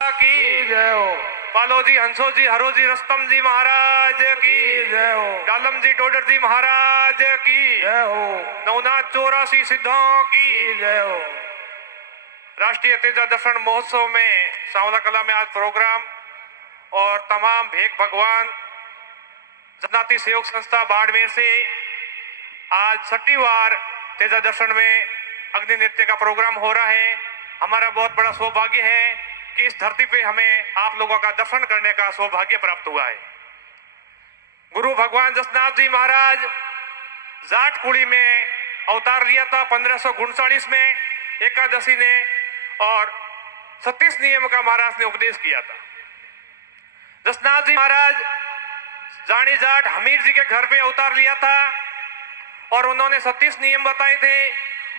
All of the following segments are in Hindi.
की जय हो। पालो जी, हंसो जी, हरो जी, रस्तम जी महाराज की जय हो। डालम जी, टोडर जी महाराज की जय हो। नवनाथ 84 सिद्धों की जय हो। राष्ट्रीय तेजा दर्शन महोत्सव में सांवला कला में आज प्रोग्राम और तमाम भेक भगवान जनजाति सहयोग संस्था बाड़मेर से आज 6ठी बार तेजा दर्शन में अग्नि नृत्य का प्रोग्राम हो रहा है। हमारा बहुत बड़ा सौभाग्य है कि इस धरती पे हमें आप लोगों का दर्शन करने का सौभाग्य प्राप्त हुआ है। गुरु भगवान जसनाथ जी महाराज जाट कुड़ी में अवतार लिया था 1539 में एकादशी ने, और 36 नियम का महाराज ने उपदेश किया था। जसनाथ जी महाराज जानी जाट हमीर जी के घर पे अवतार लिया था और उन्होंने 36 नियम बताए थे।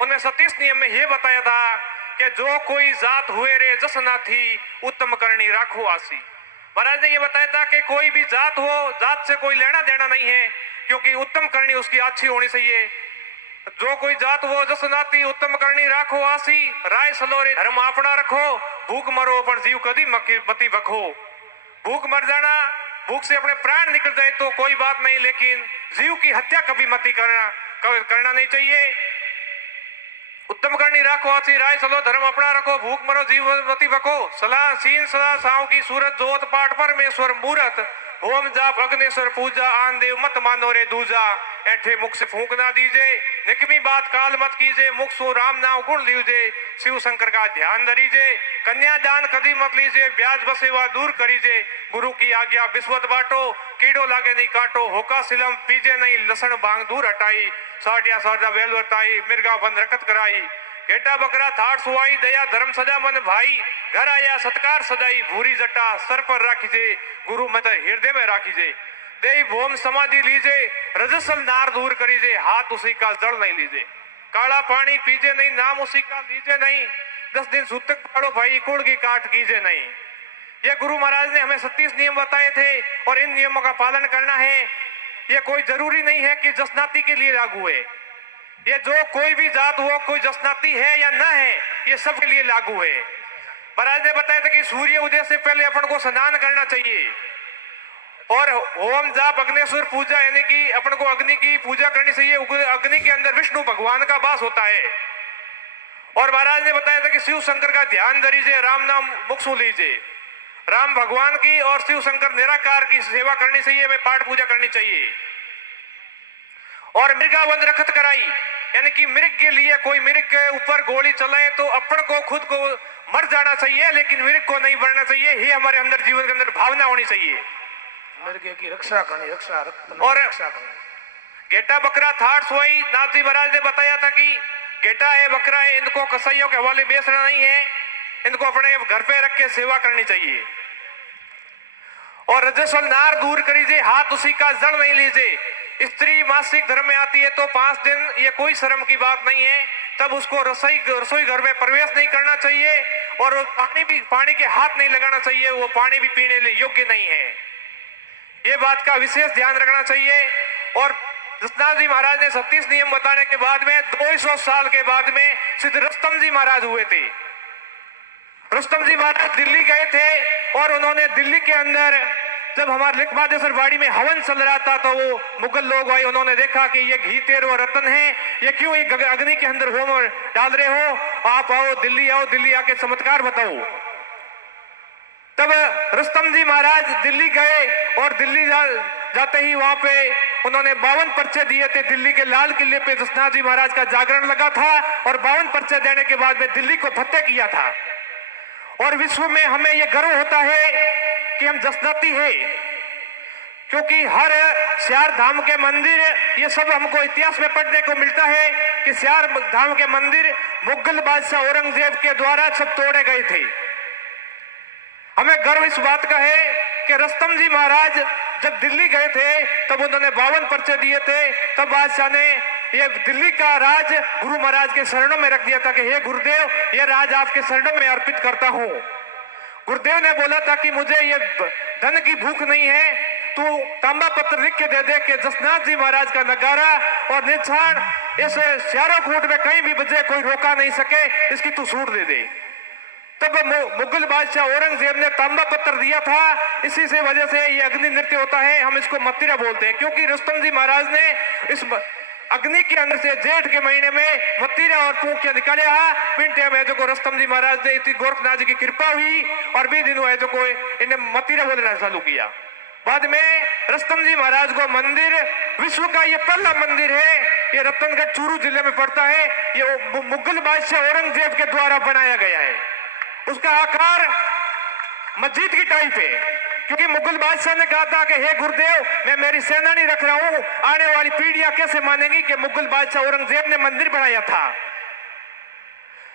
उनमें 36 नियम में यह बताया था कि जो कोई जात हुए रे जसनाथी उत्तम करनी राखो आसी। महाराज ने यह बताया था कि कोई भी जात हो, जात से कोई लेना देना नहीं है, क्योंकि उत्तम करनी उसकी अच्छी होनी चाहिए। जो कोई जात हो जसनाथी उत्तम करनी राखो आसी। राय सलोरे धर्म अपना रखो, भूख मरो पर जीव कदी मती बखो। भूख मर जाना, भूख से अपने प्राण निकल जाए तो कोई बात नहीं, लेकिन जीव की हत्या कभी मती करना नहीं चाहिए। उत्तम करनी राखो आसी, राय चलो धर्म अपना रखो, भूख मरो जीव मती बको। सलाह सीन सदा साव की सूरत, जोत पाठ परमेश्वर मूरत। होम जाप अग्नेश्वर पूजा, आन देव मत मानो रे दूजा। ऐठे मुख से फूंक ना दीजे, निकमी बात काल मत कीजे। मुख सो राम नाम गुण लीजे, शिव शंकर का ध्यान धरीजे। कन्यादान कदी मत लीजे, ब्याज बसेवा दूर करीजे। गुरु की आज्ञा विस्वत बाटो, कीड़ो लागे नहीं काटो। होका सिलम पीजे नहीं, लसन भांग दूर हटाई। साटिया साजा वेल वर्ताई, मिर्गा बंद रखत कराई। गेटा बकरा थाट सुवाई, दया धर्म सजा मन भाई। घर आया सत्कार सजाई, भूरी जटा सर पर राखीजे। गुरु मत हृदय में राखीजे। देई भोम समाधि लीजे, रजसल नार दूर करीजे। हाथ उसी का जड़ नहीं लीजे, काला पानी पीजे नहीं, नाम उसी का लीजे नहीं। 10 दिन सूतक पाड़ो भाई, कुड़ की काट कीजे नहीं। ये गुरु महाराज ने हमें 36 नियम बताए थे और इन नियमों का पालन करना है। ये कोई जरूरी नहीं है कि जसनाती के लिए लागू है। ये जो कोई भी जात हो, कोई जसनाती है या ना है, ये सब के लिए लागू है। महाराज ने बताया था कि सूर्य उदय से पहले अपन को स्नान करना चाहिए और होम जाप अग्नेश्वर पूजा, यानी कि अपन को अग्नि की पूजा करनी चाहिए। अग्नि के अंदर विष्णु भगवान का वास होता है। और महाराज ने बताया था कि शिव शंकर का ध्यान धरीजे, राम नाम मुख लीजिए। राम भगवान की और शिव शंकर निराकार की सेवा करनी चाहिए, हमें पाठ पूजा करनी चाहिए। और मृगावंद रखत कराई, यानी कि मृग के लिए कोई मृग के ऊपर गोली चलाए तो अपन को खुद को मर जाना चाहिए, लेकिन मृग को नहीं मरना चाहिए। ये हमारे अंदर जीवन के अंदर भावना होनी चाहिए। मृग की रक्षा करनी, और गेटा बकरा थाट सोई, नाथ जी महाराज ने बताया था कि गेटा है बकरा है, इनको कसाईयों के हवाले बेचना नहीं है, इनको अपने घर पे रख के सेवा करनी चाहिए। और रजस्वल नार दूर करीजे, हाथ उसी का जड़ नहीं लीजिए। स्त्री मासिक धर्म में आती है तो 5 दिन, ये कोई शर्म की बात नहीं है। तब उसको रसोई घर में प्रवेश नहीं करना चाहिए और पानी के हाथ नहीं लगाना चाहिए। वो पानी भी पीने लिए योग्य नहीं है। ये बात का विशेष ध्यान रखना चाहिए। और जसनाथ जी महाराज ने 36 नियम बताने के बाद में 200 साल के बाद में सिद्ध रुस्तम जी महाराज हुए थे। रुस्तम जी महाराज दिल्ली गए थे और उन्होंने दिल्ली के अंदर जब हमारे लिखमादेश्वर बाड़ी में हवन चल रहा था तो वो मुगल लोग आए, उन्होंने देखा कि ये घी तेल और रतन है, ये क्यों ये अग्नि के अंदर होम डाल रहे हो, आप आओ दिल्ली आके चमत्कार बताओ। तब रुस्तम जी महाराज दिल्ली गए और दिल्ली जाते ही वहां पे उन्होंने 52 पर्चे दिए थे। दिल्ली के लाल किले पे जसनाथ जी महाराज का जागरण लगा था और 52 पर्चे देने के बाद में दिल्ली को फतेह किया था। और विश्व में हमें यह गर्व होता है कि हम जसनाती हैं, क्योंकि हर स्यार धाम के मंदिर, ये सब हमको इतिहास में पढ़ने को मिलता है कि स्यार धाम के मंदिर मुगल बादशाह औरंगजेब के द्वारा सब तोड़े गए थे। हमें गर्व इस बात का है कि रुस्तम जी महाराज जब दिल्ली गए थे तब उन्होंने 52 पर्चे दिए थे। तब बादशाह ने ये दिल्ली का राज गुरु महाराज के शरणों में रख दिया था कि हे गुरुदेव, ये राज आपके शरणों में अर्पित करता हूं। गुरुदेव ने बोला था कि मुझे ये धन की भूख नहीं है, तू तांबा पत्र लिख के दे दे कि जसनाथ जी महाराज का नगारा और निछाण इस चारों कूट में कहीं भी बजे, कोई रोका नहीं सके, इसकी तू सूट दे दे। तब मुगल बादशाह औरंगजेब ने तांबा पत्थर दिया था। इसी से वजह से ये अग्नि नृत्य होता है, हम इसको मत्तीरा बोलते हैं, क्योंकि रुस्तम जी महाराज ने इस अग्नि के अंदर से जेठ के महीने में मत्तीरा और पूंखिया निकाले पिंटे में जो को रुस्तम जी महाराज ने इतनी गोरखनाथ जी की कृपा हुई और 20 दिनों है जो को इन्हें मत्तीरा बोलना चालू किया। बाद में रुस्तम जी महाराज को मंदिर, विश्व का ये पहला मंदिर है, ये रतनगढ़ चूरू जिले में पड़ता है। ये मुगल बादशाह औरंगजेब के द्वारा बनाया गया है। उसका आकार मस्जिद की टाइप है, क्योंकि मुगल बादशाह ने कहा था कि हे गुरुदेव, मैं मेरी सेना नहीं रख रहा हूं, आने वाली पीढ़ियां कैसे मानेंगी कि मुगल बादशाह औरंगजेब ने मंदिर बनाया था।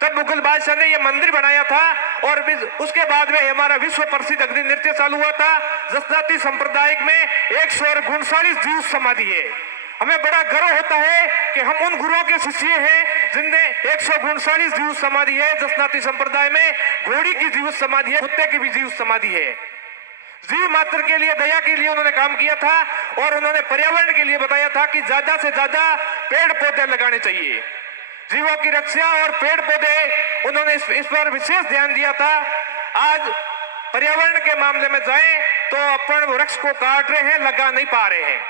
तब मुगल बादशाह ने यह मंदिर बनाया था और उसके बाद में हमारा विश्व प्रसिद्ध अग्नि नृत्य चालू हुआ था। जसनाती संप्रदाय में 139 जीव समाधि है। हमें बड़ा गर्व होता है कि हम उन गुरुओं के शिष्य हैं जिनने 139 जीव समाधि है। जसनाती संप्रदाय में घोड़ी की जीव समाधि है, कुत्ते की भी जीव समाधि है। जीव मात्र के लिए, दया के लिए उन्होंने काम किया था और उन्होंने पर्यावरण के लिए बताया था कि ज्यादा से ज्यादा पेड़ पौधे लगाने चाहिए। जीवों की रक्षा और पेड़ पौधे, उन्होंने इस पर विशेष ध्यान दिया था। आज पर्यावरण के मामले में जाएं तो अपन वृक्ष को काट रहे हैं, लगा नहीं पा रहे हैं।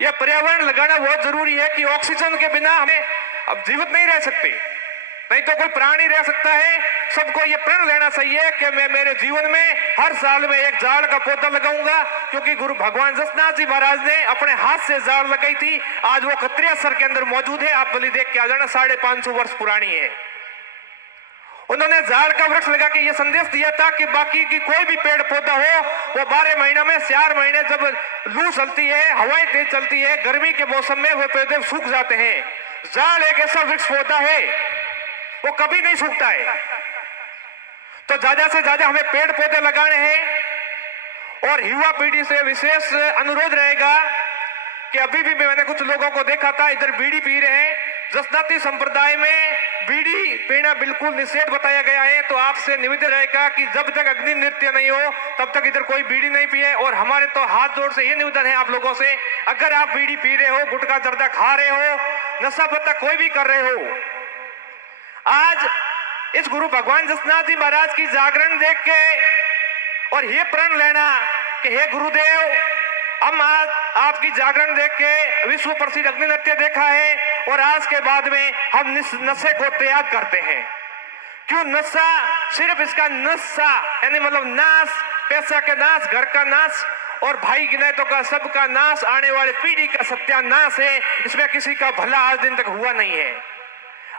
यह पर्यावरण लगाना बहुत जरूरी है कि ऑक्सीजन के बिना हमें अब जीवित नहीं रह सकते, नहीं तो कोई प्राणी रह सकता है। सबको ये प्रण लेना चाहिए कि मैं मेरे जीवन में हर साल में एक झाड़ का पौधा लगाऊंगा, क्योंकि गुरु भगवान जसनाथ जी महाराज ने अपने हाथ से झाड़ लगाई थी। आज वो खत्रिया सर के अंदर मौजूद है, आप भली देख के आ जाना, 550 वर्ष पुरानी है। उन्होंने झाड़ का वृक्ष लगा के ये संदेश दिया था कि बाकी की कोई भी पेड़ पौधा हो वो 12 महीनों में 4 महीने जब लू चलती है, हवाएं तेज चलती है, गर्मी के मौसम में वो पौधे सूख जाते हैं। झाड़ एक ऐसा वृक्ष पौधा है, वो कभी नहीं सूखता है। तो ज्यादा से ज्यादा हमें पेड़ पौधे लगाने हैं। और युवा पीढ़ी से विशेष अनुरोध रहेगा कि अभी भी मैंने कुछ लोगों को देखा था इधर बीड़ी पी रहे हैं। जसनाती संप्रदाय में बीड़ी पीना बिल्कुल निषेध बताया गया है। तो आपसे निवेदन रहेगा कि जब तक अग्नि नृत्य नहीं हो तब तक इधर कोई बीड़ी नहीं पिए। और हमारे तो हाथ जोड़ से ये निवेदन है आप लोगों से, अगर आप बीड़ी पी रहे हो, गुटखा जर्दा खा रहे हो, नशा पत्ता कोई भी कर रहे हो, आज इस गुरु भगवान जसनाथ जी महाराज की जागरण देख के और ये प्रण लेना कि हे गुरुदेव, हम आज आपकी जागरण देख के विश्व प्रसिद्ध अग्नि नृत्य देखा है और आज के बाद में हम नशे को त्याग करते हैं। क्यों नशा? सिर्फ इसका नशा यानी मतलब नाश, पैसा का नाश, घर का नाश और भाई गिनायतों का सबका नाश, आने वाली पीढ़ी का सत्यानाश है। इसमें किसी का भला आज दिन तक हुआ नहीं है।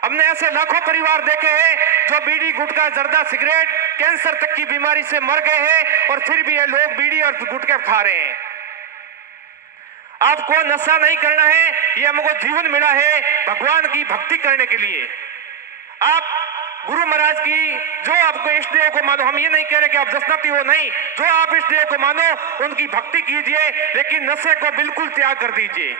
हमने ऐसे लाखों परिवार देखे हैं जो बीड़ी, गुटखा, जर्दा, सिगरेट, कैंसर तक की बीमारी से मर गए हैं और फिर भी ये लोग बीड़ी और गुटखा खा रहे हैं। आपको नशा नहीं करना है, ये हमको जीवन मिला है भगवान की भक्ति करने के लिए। आप गुरु महाराज की जो आपको इष्ट देव को मानो, हम ये नहीं कह रहे कि आप जसनाती हो, नहीं, जो आप इष्ट देव को मानो उनकी भक्ति कीजिए, लेकिन नशे को बिल्कुल त्याग कर दीजिए,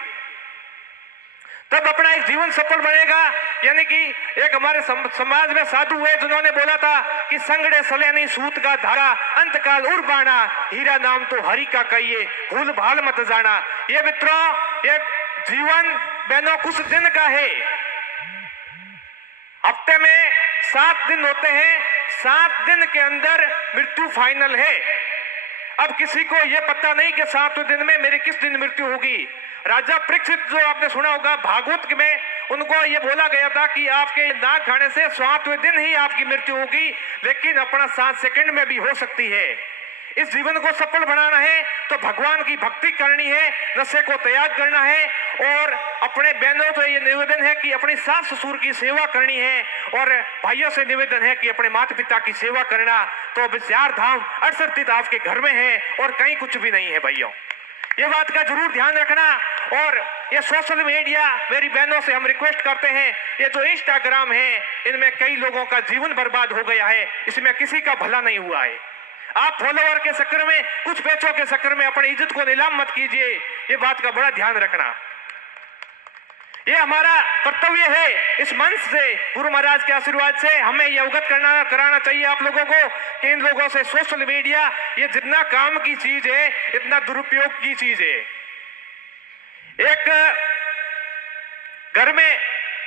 तब अपना एक जीवन सफल बनेगा। यानी कि एक हमारे समाज में साधु हुए जिन्होंने बोला था कि संगड़े सलेनी सूत का धारा, अंतकाल उर्बाना, हीरा नाम तो हरि का कहिए, भूल भाल मत जाना। ये मित्रों, ये जीवन बहनों कुछ दिन का है। हफ्ते में 7 दिन होते हैं, 7 दिन के अंदर मृत्यु फाइनल है। अब किसी को यह पता नहीं कि 7वें दिन में मेरी किस दिन मृत्यु होगी। राजा परीक्षित, जो आपने सुना होगा भागवत में, उनको यह बोला गया था कि आपके नाक खाने से 7वें दिन ही आपकी मृत्यु होगी, लेकिन अपना 7 सेकंड में भी हो सकती है। इस जीवन को सफल बनाना है तो भगवान की भक्ति करनी है, नशे को त्याग करना है। और अपने बहनों से ये निवेदन है कि अपनी सास ससुर की सेवा करनी है और भाइयों से निवेदन है कि अपने माता पिता की सेवा करना। तो विचार धाम 68 आपके घर में है और कहीं कुछ भी नहीं है भाइयों, ये बात का जरूर ध्यान रखना। और ये सोशल मीडिया, मेरी बहनों से हम रिक्वेस्ट करते हैं, ये जो इंस्टाग्राम है इनमें कई लोगों का जीवन बर्बाद हो गया है, इसमें किसी का भला नहीं हुआ है। आप फॉलोवर के चक्कर में, कुछ पैसों के चक्कर में अपनी इज्जत को नीलाम मत कीजिए, ये बात का बड़ा ध्यान रखना। ये हमारा कर्तव्य है। इस मंच से, गुरु महाराज के आशीर्वाद से हमें ये अवगत कराना चाहिए आप लोगों को कि इन लोगों से सोशल मीडिया ये जितना काम की चीज है इतना दुरुपयोग की चीज है। एक घर में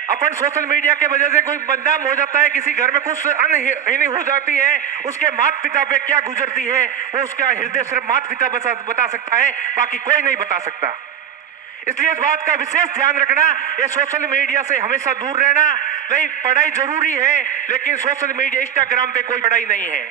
अपन सोशल मीडिया के वजह से कोई बदनाम हो जाता है, किसी घर में कुछ अनहोनी हो जाती है, उसके माता पिता पे क्या गुजरती है वो उसका हृदय सिर्फ माता पिता बता सकता है, बाकी कोई नहीं बता सकता। इसलिए इस बात का विशेष ध्यान रखना, ये सोशल मीडिया से हमेशा दूर रहना। नहीं, पढ़ाई जरूरी है, लेकिन सोशल मीडिया इंस्टाग्राम पे कोई पढ़ाई नहीं है।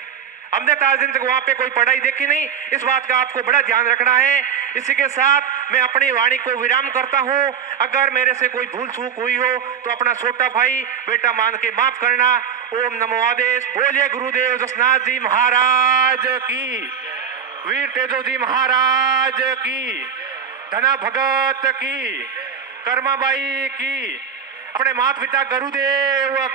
हमने आज दिन तक वहां पे कोई पढ़ाई देखी नहीं, इस बात का आपको बड़ा ध्यान रखना है। इसी के साथ मैं अपनी वाणी को विराम करता हूं। अगर मेरे से कोई भूल चूक हुई हो तो अपना छोटा भाई बेटा मान के माफ करना। ओम नमो आदेश। बोलिए गुरुदेव जसनाथ जी महाराज की, वीर तेजो जी महाराज की, धना भगत की, कर्माबाई की, अपने माता पिता गुरुदेव